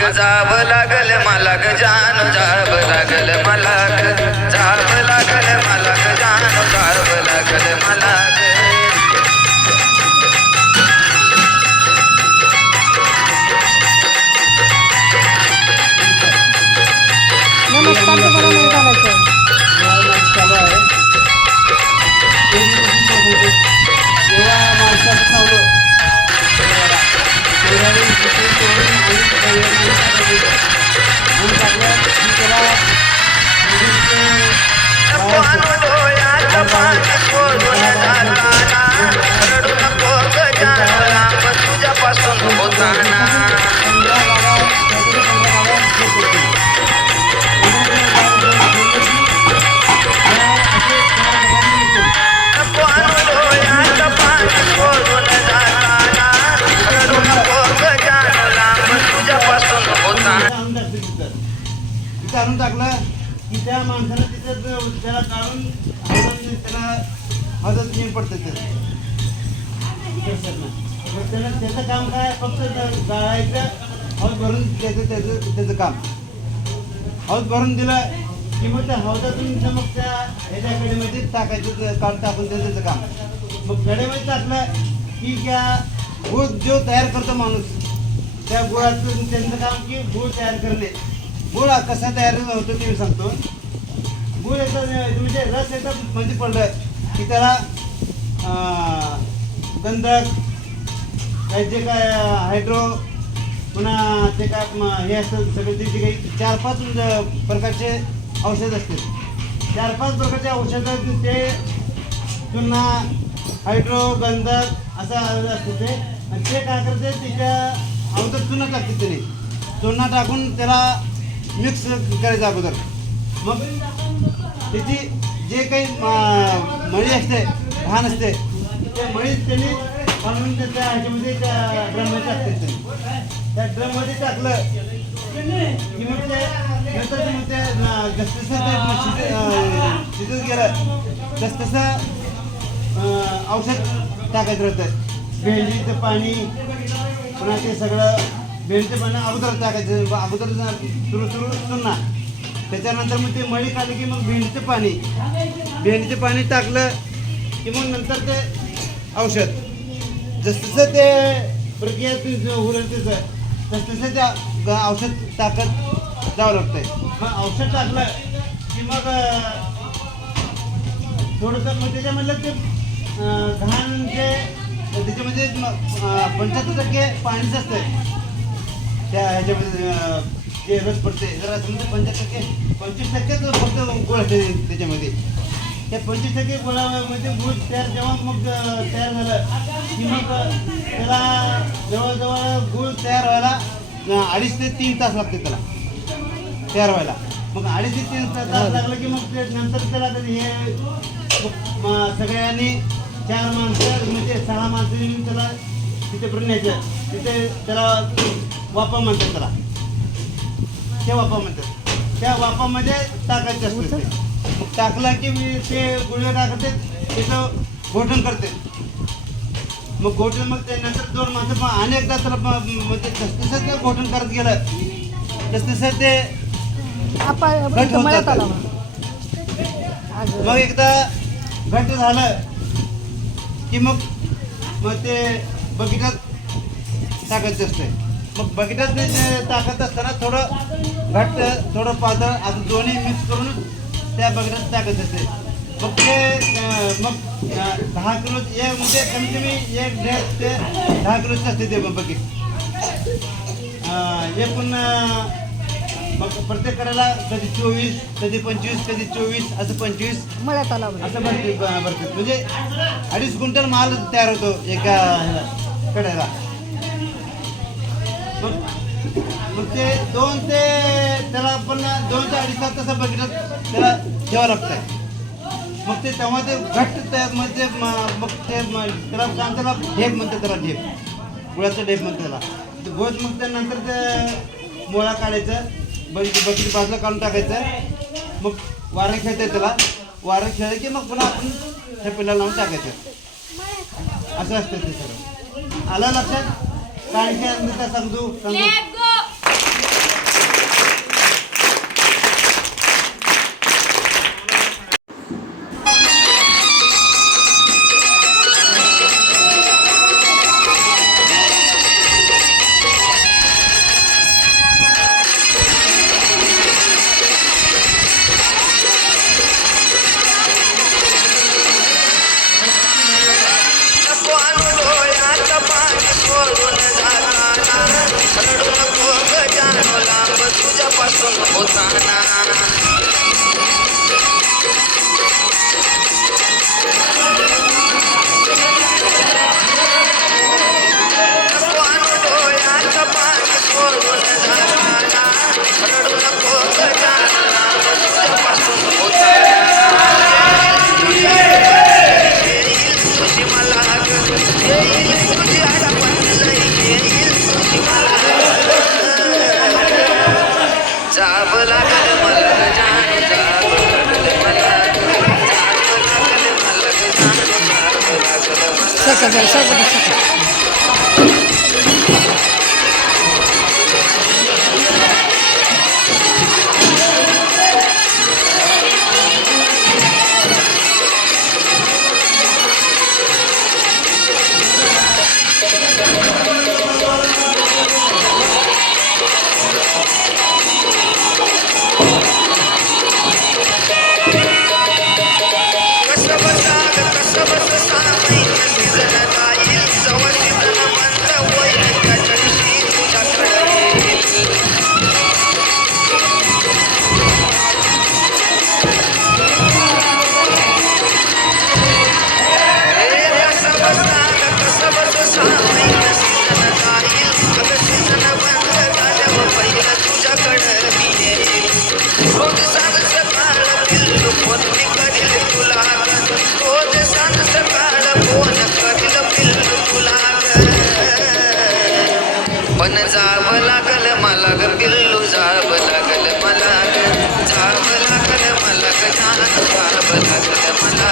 जावं लागल मला ग जानो जावं लागल मला ग जावं लागल मला ग जानो जावं लागल मला ग नमस्कार तुम्हाला नाही घालायचं चालू आहे जेव्हा माणसाचं चावलं डोळ्याचं पाणी सोडून जाताना रडू नको ग जानो लांब तुझ्यापासून होताना आणून टाकलं की त्या माणसाला तिथं त्याला काढून त्याला मदत नाही पडते त्याला त्याचं काम काय फक्त गाळायचं हौद भरून त्याचं काम हौद भरून दिलं की मग त्या हौदातून मग त्या ह्याच्या कडेमध्ये टाकायचं काढून टाकून त्याचं काम मग कडेमध्ये टाकलं की त्या गुळ जो तयार करतो माणूस त्या गुळातून त्यांचं काम की गुळ तयार करणे गुळ कसा तयार होतो ते मी सांगतो गुळ एकदा म्हणजे रस एकदा म्हणजे पडलं की त्याला गंधक जे काय हायड्रो पुन्हा ते काय हे असतं सगळे ते काही 4-5 प्रकारचे औषध असते 4-5 प्रकारचे औषध ते पुन्हा हायड्रो गंधक असं असतं ते आणि ते काय करते त्याच्या अगोदर चुना टाकते त्याने चुना टाकून त्याला मिक्स करायचं अगोदर मग त्याची जे काही मळी असते घाण असते त्या मळी त्यांनी काढून त्या ह्याच्यामध्ये त्या ड्रममध्ये टाकते त्या ड्रममध्ये टाकलं की मग ते नंतर मग ते जसजसं ते शिजत गेलं तसतसं औषध टाकायचं राहतं भेंडीचं पाणी पुन्हा ते सगळं भेंडीचं पाणी अगोदर टाकायचं अगोदर सुरू चुना त्याच्यानंतर मग ते मळी खाली की मग भेंडीचं पाणी टाकलं की मग नंतर ते औषध जसं ते प्रक्रिया उरल त्याचं तसं ते औषध टाकत जावं लागतंय मग औषध टाकलं की मग थोडंसं मग त्याच्यामधलं ते घाण जे त्याच्यामध्ये 75% पाणीच असतं त्या ह्याच्यामध्ये जे रस पडते जरा समजा 25% फक्त गुळ असते त्याच्यामध्ये त्या 25% गुळामध्ये गुळ जेव्हा मग तयार झालं की मग त्याला जवळजवळ गुळ तयार व्हायला 2.5 ते 3 तास लागते त्याला तयार व्हायला मग 2.5 ते 3 तास लागलं की मग ते नंतर त्याला हे सगळ्यांनी 4 माणसं म्हणजे 6 माणसं येऊन त्याला तिथे भरून न्यायचं तिथे त्याला वापा म्हणतात त्याला ते वापा म्हणतात त्या वापामध्ये टाकायचे असते ते मग टाकला की मी ते गुळवे काय करते त्याचं घोटण करते मग घोटण मग ते नंतर 2 माणसं पण अनेकदा त्याला म्हणजे जसं ते घोटण करत गेलं तसं ते घट होत जातं मग एकदा घट झालं की मग ते बकेटात टाकायचं असते मग बकेटात टाकत असताना थोडं घट्ट थोडं पातळ आता दोन्ही मिक्स करून त्या बकेटात टाकायचं असते मग ते मग 10 किलो म्हणजे कमीत कमी 1.5 ते 10 किलोचं असते ते बकेट एकूण मग प्रत्येक कडेला कधी 24 कधी 25 कधी 24 असं 25 मळ्यात आला असं भरते म्हणजे 2.5 क्विंटल माल तयार होतो एका कडेला मग ते 2 ते त्याला आपण 2 ते 2.5 तास तसं बघितलं त्याला ठेवावं लागतंय मग ते तेव्हा ते घट्ट म्हणजे मग ते त्याला काम त्याला ढेप म्हणतात त्याला ढेप गुळाचं ढेप म्हणतात त्याला गोळ मग त्यानंतर ते मोळा काढायचं बकरी बाजूला काढून टाकायचं मग वारं खेळतं त्याला वारं खेळलं की मग पुन्हा आपण त्या पिल्ला लावून टाकायचं असं असतं ते सगळं आलं लक्षात काय सांगतो तुझ्यापासून होताना डोळ्याचं पाणी सोडून जाताना रडू नको गजानना तुझ्यापासून होताना येईल तुझी मला येईल तुझी आठवण येईल तुझी मला जाब लागल मला जाणू जाब लागल मला जाब लागल मला जाणू जाब लागल मला पण जाव लागल मला ग पिल्लू जाव लागल मला जाव लागल मला ग जान जाव लागल मला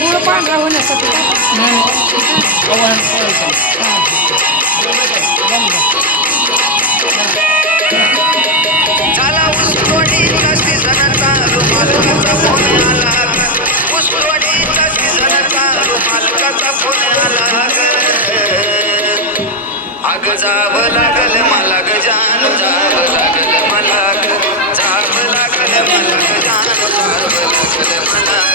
गुळ पांढरा होण्यासाठी झाला उसकोडीचा सीझनचा रुमालकाचा फोन आला उसकोडीचा सीझनचा रुमालकाचा फोन आला अग जाव लागल मला ग जान जाव लागल मला जाव लागल मला ग जान जाव लागल मला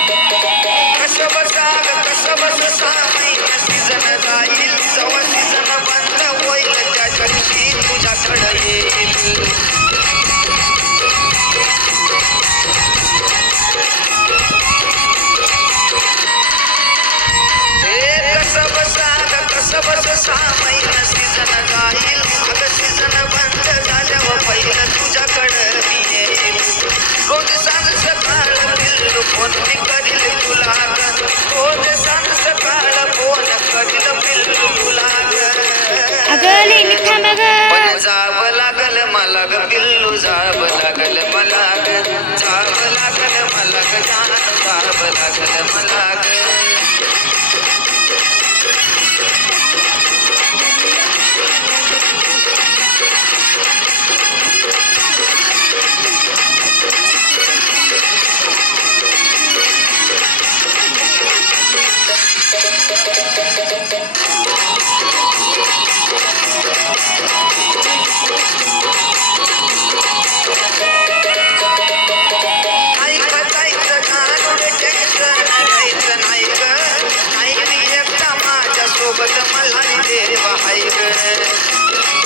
कसं बसाग कसं बस सामीन सीझन जाईल जवळ सीझन बंद होईल त्या दिवशी तुझ्याकडं येईल कसं बस सामीन सीझन जाईल अगं सीझन बंद झाल्यावर पहिलं तुझ्याकडं मी येईल रोज सांग सकाळ पिल्लू फोन मी करील तुला रोज सांग सकाळ फोन करील पिल्लू तुला पण जावं लागल मला ग पिल्लू जावं लागल मला ग जावं लागल मला ग जान जावं लागल मला ग सोबत मला देव हाय ग